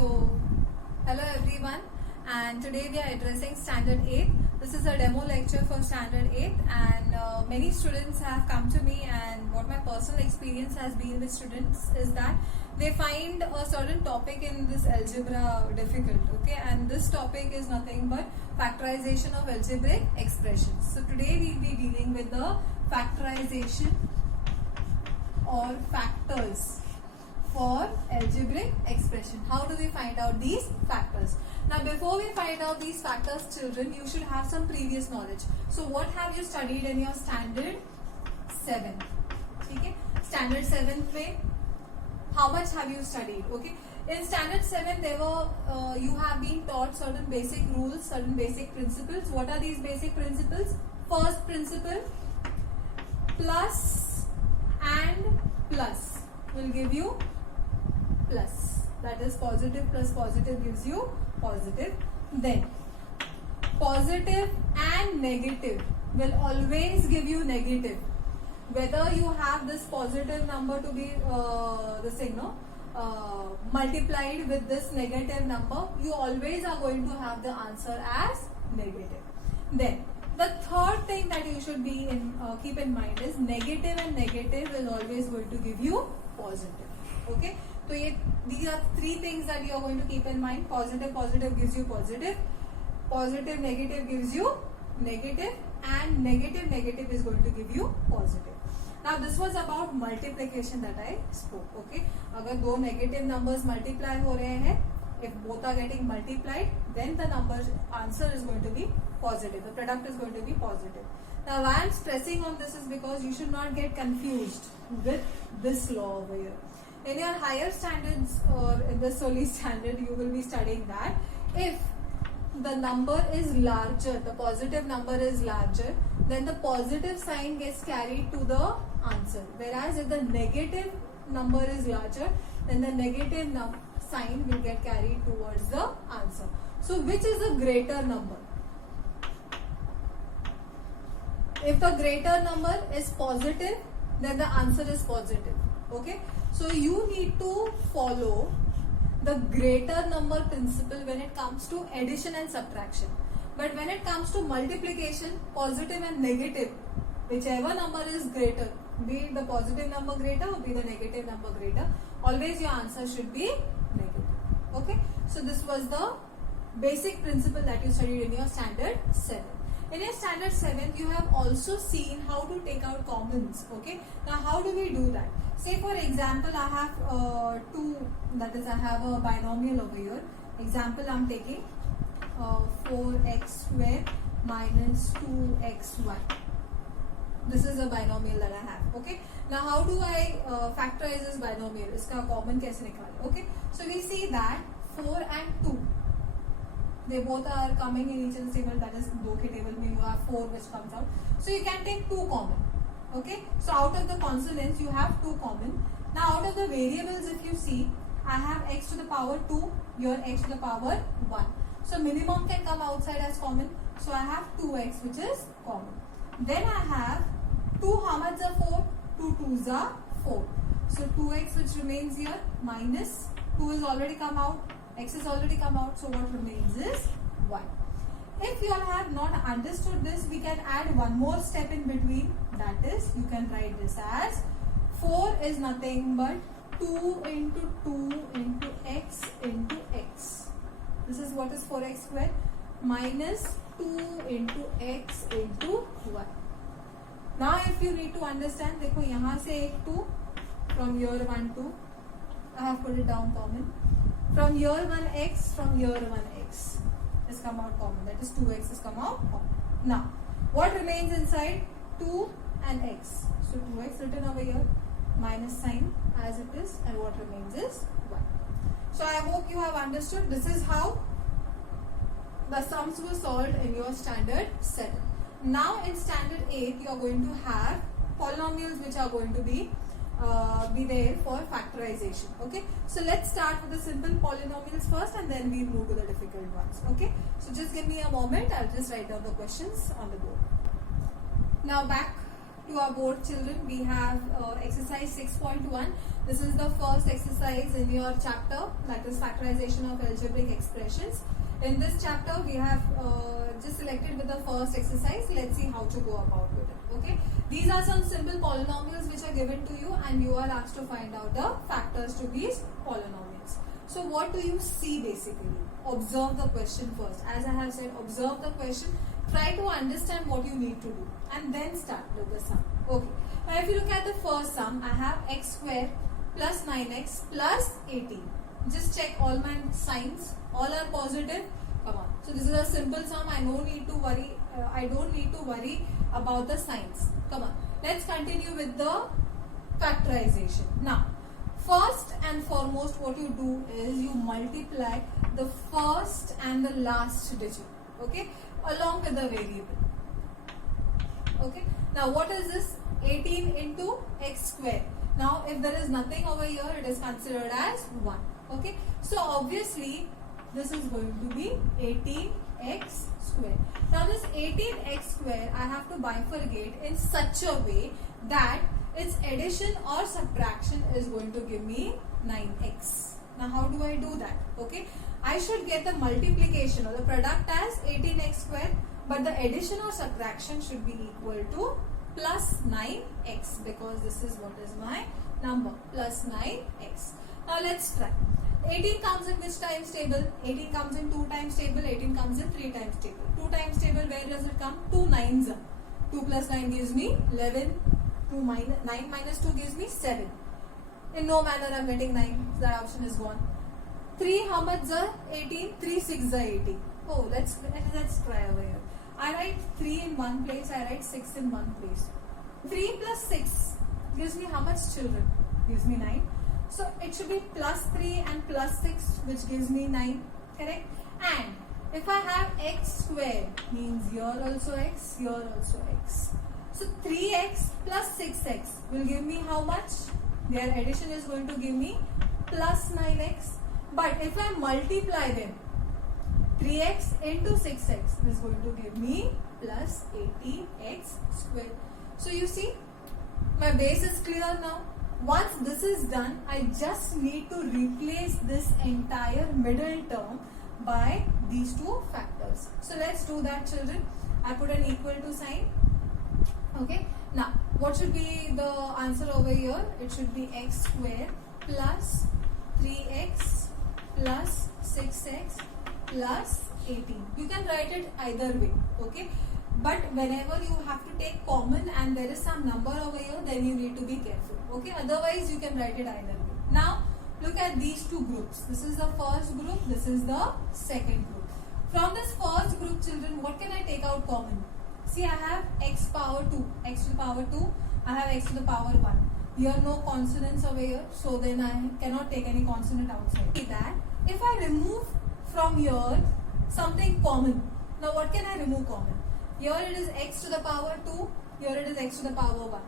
So, hello everyone, and today we are addressing Standard 8. This is a demo lecture for Standard 8, and many students have come to me, and what my personal experience has been with students is that they find a certain topic in this algebra difficult, okay, and this topic is nothing but factorization of algebraic expressions. So today we will be dealing with the factorization or factors for algebraic expression. How do we find out these factors? Now before we find out these factors, children, you should have some previous knowledge. So what have you studied in your standard 7? Okay? Standard 7 में how much have you studied? Okay? In standard 7 there were you have been taught certain basic rules, certain basic principles. What are these basic principles? First principle, plus and plus will give you plus, that is positive plus positive gives you positive. Then positive and negative will always give you negative. Whether you have this positive number to be multiplied with this negative number, you always are going to have the answer as negative. Then the third thing that you should be keep in mind is negative and negative is always going to give you positive. Okay, so these are three things that you are going to keep in mind. Positive gives you positive, positive negative gives you negative, and negative is going to give you positive. Now this was about multiplication that I spoke. Okay, अगर दो negative numbers multiply हो रहे हैं, if both are getting multiplied, then the answer is going to be positive. The product is going to be positive. Now why I am stressing on this is because you should not get confused with this law over here. In your higher standards or in the Soli standard, you will be studying that if the number is larger, the positive number is larger, then the positive sign gets carried to the answer. Whereas if the negative number is larger, then the negative sign will get carried towards the answer. So which is the greater number? If the greater number is positive, then the answer is positive. Okay, so you need to follow the greater number principle when it comes to addition and subtraction. But when it comes to multiplication, positive and negative, whichever number is greater, be the positive number greater or be the negative number greater, always your answer should be negative. Okay, so this was the basic principle that you studied in your standard 7. In your standard 7, you have also seen how to take out commons. Okay, now how do we do that? Say for example, I have I have a binomial over here. Example, I am taking 4x square minus 2xy. This is a binomial that I have. Okay, now how do I factorize this binomial? Iska common kaise nikale? Okay, so we see that 4 and 2, they both are coming in each other's table, that is 2 ke table mein you have 4 which comes out. So you can take 2 common. Okay, so out of the consonants you have 2 common. Now out of the variables, if you see, I have x to the power 2, your x to the power 1. So minimum can come outside as common. So I have 2x which is common. Then I have 2 how much are 4? 2 2s are 4. So 2x which remains here minus 2 is already come out, x is already come out, so what remains is 1. If you have not understood this, we can add one more step in between. That is, you can write this as 4 is nothing but 2 into 2 into x into x. This is what is 4x square minus 2 into x into 1. Now if you need to understand, देखो यहाँ से एक 2, from here 1 2, I have put it down common. From here 1x, from here 1x is come out common, that is 2x is come out common. Now what remains inside? 2 and x. So 2x written over here, minus sign as it is, and what remains is 1. So I hope you have understood. This is how the sums were solved in your standard 7. Now in standard 8 you are going to have polynomials which are going to be there for factorization. Okay, so let's start with the simple polynomials first, and then we move to the difficult ones. Okay, so just give me a moment, I'll just write down the questions on the board. Now back to our board, children. We have exercise 6.1. This is the first exercise in your chapter, that is factorization of algebraic expressions. In this chapter, we have just selected with the first exercise. Let's see how to go about with it. Okay. These are some simple polynomials which are given to you, and you are asked to find out the factors to these polynomials. So what do you see basically? Observe the question first. As I have said, observe the question. Try to understand what you need to do, and then start with the sum. Okay. Now if you look at the first sum, I have x square plus 9x plus 18. Just check all my signs. All are positive. Come on. So this is a simple sum. I don't need to worry about the signs. Come on. Let's continue with the factorization. Now, first and foremost, what you do is you multiply the first and the last digit. Okay, along with the variable. Okay. Now, what is this? 18 into x square. Now, if there is nothing over here, it is considered as 1. Okay. So, obviously, this is going to be 18x square. Now, this 18x square, I have to bifurcate in such a way that its addition or subtraction is going to give me 9x. Now, how do I do that? Okay. I should get the multiplication or the product as 18x square, but the addition or subtraction should be equal to plus 9x, because this is what is my number, plus 9x. Now let's try. 18 comes in which times table? 18 comes in 2 times table, 18 comes in 3 times table. 2 times table, where does it come? 2 9s. 2 plus 9 gives me 11. 9 minus 2 gives me 7. In no manner I am getting 9. That option is gone. 3 how much are 18? 3 6 are 18. Oh, let's try over here. I write 3 in one place, I write 6 in one place. 3 plus 6 gives me how much, children? Gives me 9. So it should be plus 3 and plus 6, which gives me 9. Correct? And if I have x square, means here also x, here also x. So 3x plus 6x will give me how much? Their addition is going to give me plus 9x. But if I multiply them, 3x into 6x is going to give me plus 18x square. So you see, my base is clear now. Once this is done, I just need to replace this entire middle term by these two factors. So let's do that, children. I put an equal to sign. Okay. Now, what should be the answer over here? It should be x square plus 3x plus 6x plus 18. You can write it either way. Okay. But whenever you have to take common and there is some number over here, then you need to be careful. Okay. Otherwise, you can write it either way. Now, look at these two groups. This is the first group. This is the second group. From this first group, children, what can I take out common? See, I have x power 2, x to the power 2, I have x to the power 1. Here no consonants over here, so then I cannot take any consonant outside. See that, if I remove from here something common, now what can I remove common? Here it is x to the power 2, here it is x to the power 1.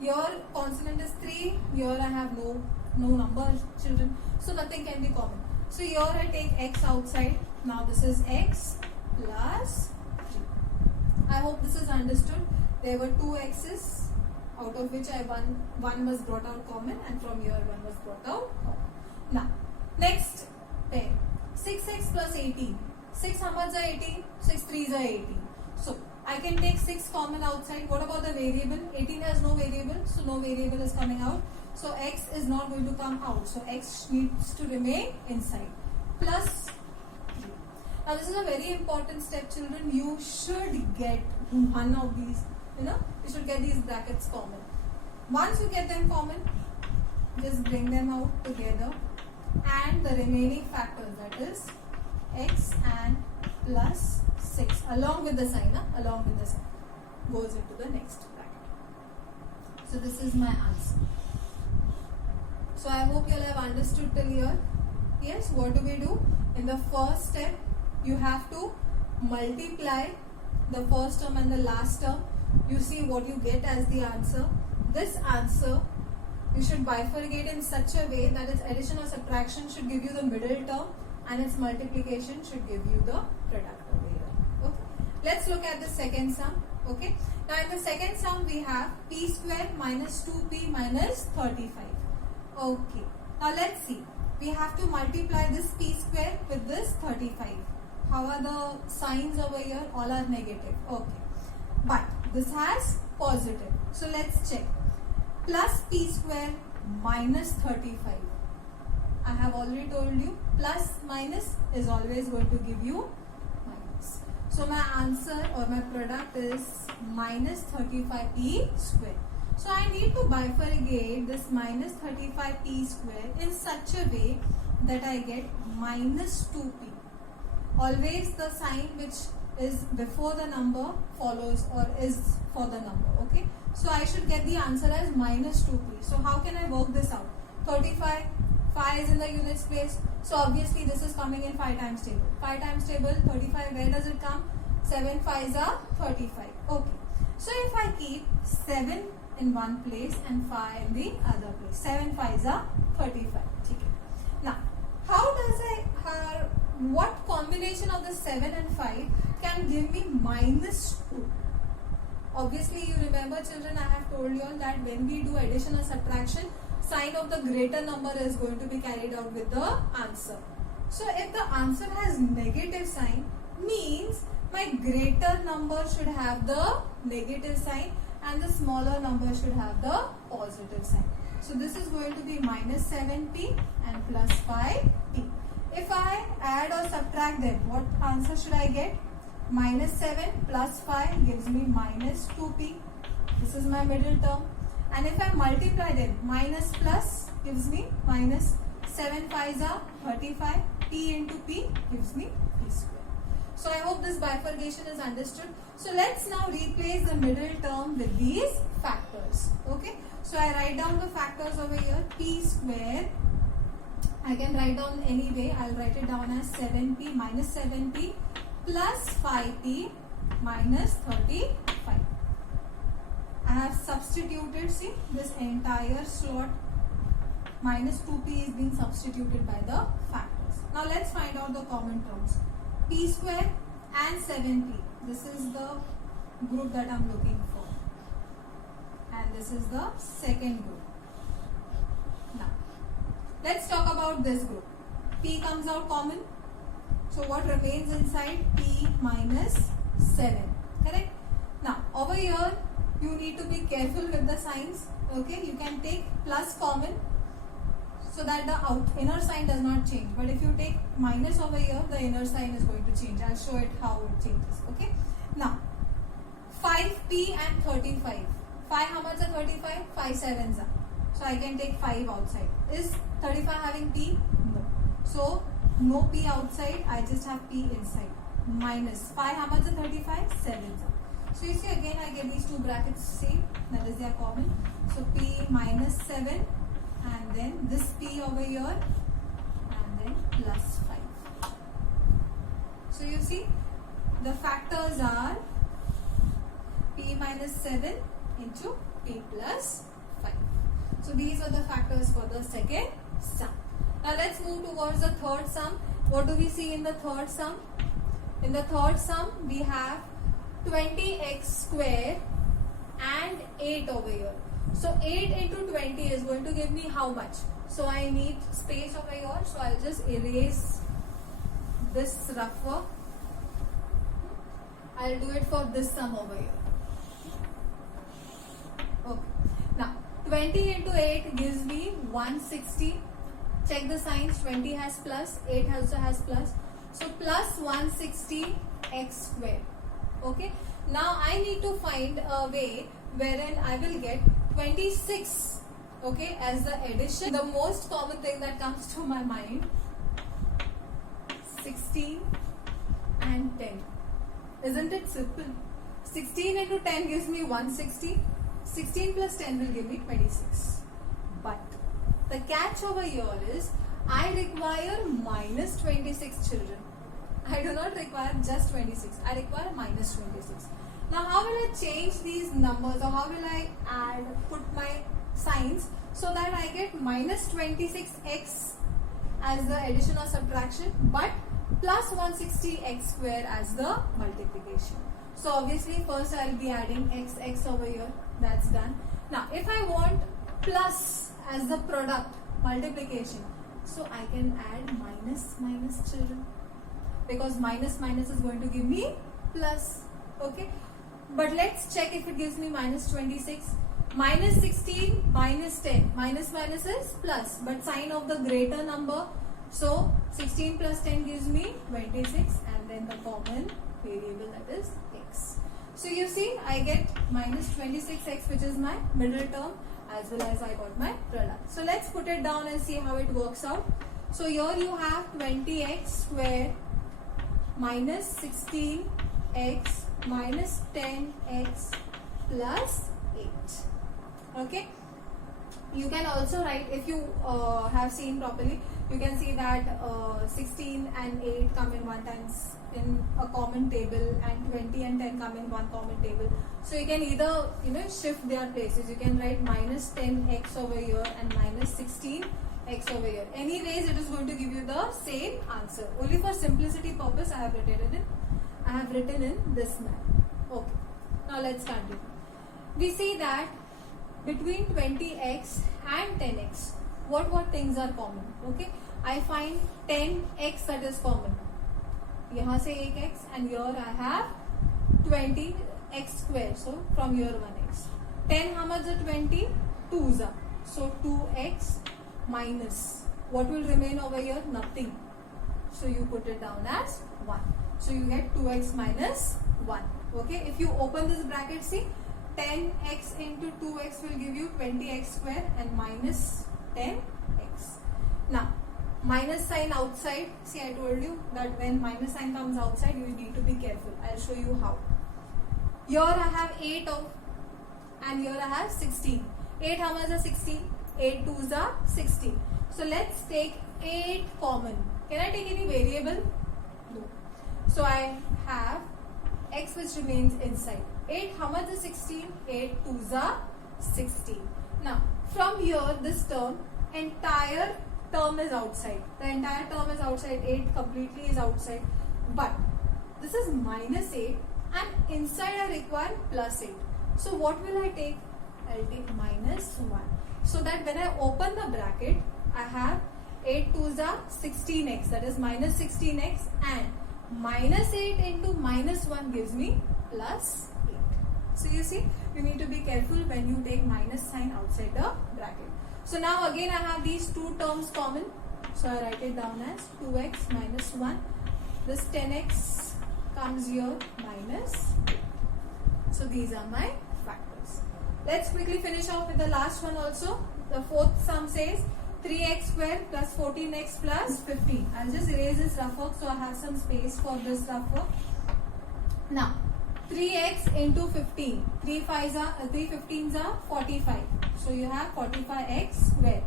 Here consonant is 3, here I have no number, children, so nothing can be common. So here I take x outside, now this is x plus 3. I hope this is understood. There were 2 x's, out of which one was brought out common, and from here one was brought out common. Now, next pair, 6x plus 18. 6 how much are 18? 6 3s are 18. So, I can take 6 common outside. What about the variable? 18 has no variable, so no variable is coming out. So, x is not going to come out. So, x needs to remain inside. Plus 3. Now, this is a very important step, children. You should get one of these, you should get these brackets common. Once you get them common, just bring them out together, and the remaining factors, that is x and plus 6, along with the sign, goes into the next bracket. So this is my answer. So I hope you all have understood till here. Yes, what do we do? In the first step, you have to multiply the first term and the last term. You see what you get as the answer. This answer, you should bifurcate in such a way that its addition or subtraction should give you the middle term, and its multiplication should give you the product over here. Okay. Let's look at the second sum. Okay. Now in the second sum we have p square minus 2p minus 35. Okay. Now let's see. We have to multiply this p square with this 35. How are the signs over here? All are negative. Okay. But this has positive. So let's check. Plus p square minus 35. I have already told you plus minus is always going to give you minus. So my answer or my product is minus 35p square. So I need to bifurcate this minus 35p square in such a way that I get minus 2p. Always the sign which is before the number follows or is for the number. Okay. So I should get the answer as minus 2p. So how can I work this out? 35, 5 is in the units place. So obviously this is coming in 5 times table. 5 times table, 35, where does it come? 7 5s are 35. Okay. So if I keep 7 in one place and 5 in the other place, 7 5s are 35. Okay. Now, how does what combination of the 7 and 5 can give me minus 2? Obviously, you remember children, I have told you all that when we do addition or subtraction, sign of the greater number is going to be carried out with the answer. So, if the answer has negative sign, means my greater number should have the negative sign and the smaller number should have the positive sign. So, this is going to be minus 7p and plus 5p. If I add or subtract them, what answer should I get? Minus 7 plus 5 gives me minus 2p. This is my middle term. And if I multiply them, minus plus gives me minus 7 5s are 35. P into p gives me p square. So I hope this bifurcation is understood. So let's now replace the middle term with these factors. Okay. So I write down the factors over here. P square. I can write down any way. I'll write it down as 7p minus 7p plus 5p minus 35. I have substituted, see, this entire slot minus 2p is being substituted by the factors. Now let's find out the common terms. P square and 7p. This is the group that I'm looking for. And this is the second group. Now, let's talk about this group. P comes out common. So what remains inside? P minus 7. Correct? Now, over here, you need to be careful with the signs. Okay? You can take plus common so that the inner sign does not change. But if you take minus over here, the inner sign is going to change. I'll show it how it changes. Okay? Now, 5p and 35. 5, how much are 35? 5 7s are. So I can take 5 outside. Is 35 having p? No. So no p outside, I just have p inside. Minus 5, how much are 35? 7s are. So you see again I get these two brackets same, that is their common. So p minus 7 and then this p over here and then plus 5. So you see the factors are p minus 7 into p plus 5. So these are the factors for the second sum. Now let's move towards the third sum. What do we see in the third sum? In the third sum we have 20x square and 8 over here. So 8 into 20 is going to give me how much? So I need space over here. So I'll just erase this rough work. I'll do it for this sum over here. Okay. Now 20 into 8 gives me 160. Check the signs. 20 has plus, 8 also has plus. So plus 160 x square. Okay. Now I need to find a way wherein I will get 26. Okay, as the addition. The most common thing that comes to my mind, 16 and 10. Isn't it simple? 16 into 10 gives me 160. 16 plus 10 will give me 26. But the catch over here is I require minus 26 children. I do not require just 26. I require minus 26. Now how will I change these numbers, or how will I put my signs so that I get minus 26x as the addition or subtraction, but plus 160x square as the multiplication. So obviously first I'll be adding x over here. That's done. Now if I want plus as the product multiplication, so I can add minus children, because minus is going to give me plus. Okay, but let's check if it gives me minus 26. Minus 16 minus 10. Minus is plus, but sign of the greater number. So 16 plus 10 gives me 26, and then the common variable, that is x. So you see I get minus 26x, which is my middle term, as well as I got my product. So let's put it down and see how it works out. So here you have 20x square minus 16x minus 10x plus 8. Okay, you can also write, if you have seen properly, you can see that 16 and 8 come in one times in a common table, and 20 and 10 come in one common table. So you can either shift their places. You can write minus 10x over here and minus 16x over here. Anyways, it is going to give you the same answer. Only for simplicity purpose I have written in this manner. Okay, now let's continue. We see that between 20x and 10x, what things are common? Okay, I find 10x, that is common. यहाँ से एक x, and here I have 20x square. So from here 1x. 10 how much is 20? 2's are. So 2x minus. What will remain over here? Nothing. So you put it down as 1. So you get 2x minus 1. Okay, if you open this bracket, see, 10x into 2x will give you 20x square and minus 10x. Now, minus sign outside. See, I told you that when minus sign comes outside, you need to be careful. I'll show you how. Here I have 8 and here I have 16. 8 how much is 16? 8 2's are 16. So let's take 8 common. Can I take any variable? No. So I have x which remains inside. 8 how much is 16? 8 2's are 16. Now from here, this term, entire term is outside. The entire term is outside. 8 completely is outside. But this is minus 8 and inside I require plus 8. So what will I take? I'll take minus 1. So that when I open the bracket, I have 8 2's are 16x, that is minus 16x, and minus 8 into minus 1 gives me plus 8. So you see, you need to be careful when you take minus sign outside the bracket. So now again I have these two terms common. So I write it down as 2x minus 1. This 10x comes here minus 8. So these are my factors. Let's quickly finish off with the last one also. The fourth sum says 3x square plus 14x plus 15. I'll just erase this rough work so I have some space for this rough work. Now 3x into 15. 3 15s are 45. So you have 45x square.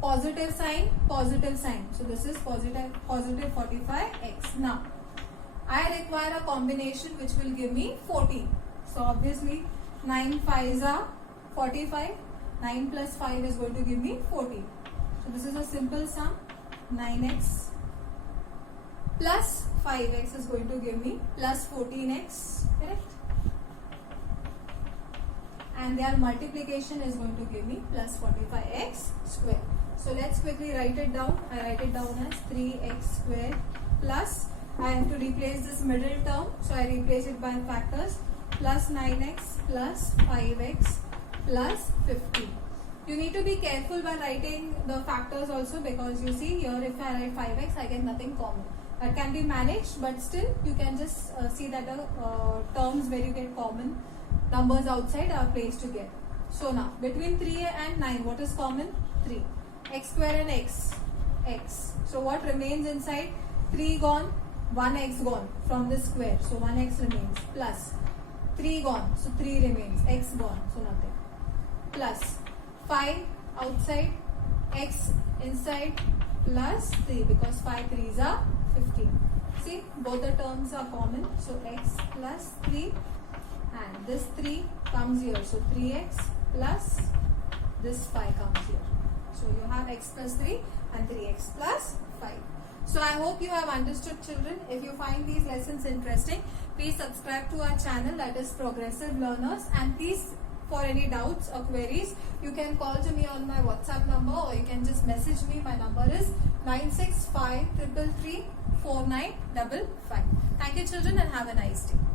Positive sign, positive sign. So this is positive 45x. Now I require a combination which will give me 14. So obviously 9 5s are 45. 9 plus 5 is going to give me 14. So this is a simple sum. 9x plus 5x is going to give me plus 14x, correct? And their multiplication is going to give me plus 45x square. So let's quickly write it down. I write it down as 3x square plus, I have to replace this middle term, so I replace it by factors, plus 9x plus 5x plus 15. You need to be careful by writing the factors also, because you see here if I write 5x, I get nothing common. That can be managed, but still you can just see that the terms where you get common numbers outside are placed together. So now between 3 and 9, what is common? 3. X square and x. So what remains inside? 3 gone, 1x gone from this square. So 1x remains, plus 3 gone, so 3 remains, x gone, so nothing. Plus 5 outside, x inside, plus 3, because 5 3s are 15. See, both the terms are common, so x plus 3, and this 3 comes here, so 3x plus this 5 comes here. So you have x plus 3 and 3x plus 5. So I hope you have understood, children. If you find these lessons interesting, please subscribe to our channel, that is Progressive Learners, and please, for any doubts or queries, you can call to me on my WhatsApp number, or you can just message me. My number is 965 333 4955. Thank you children, and have a nice day.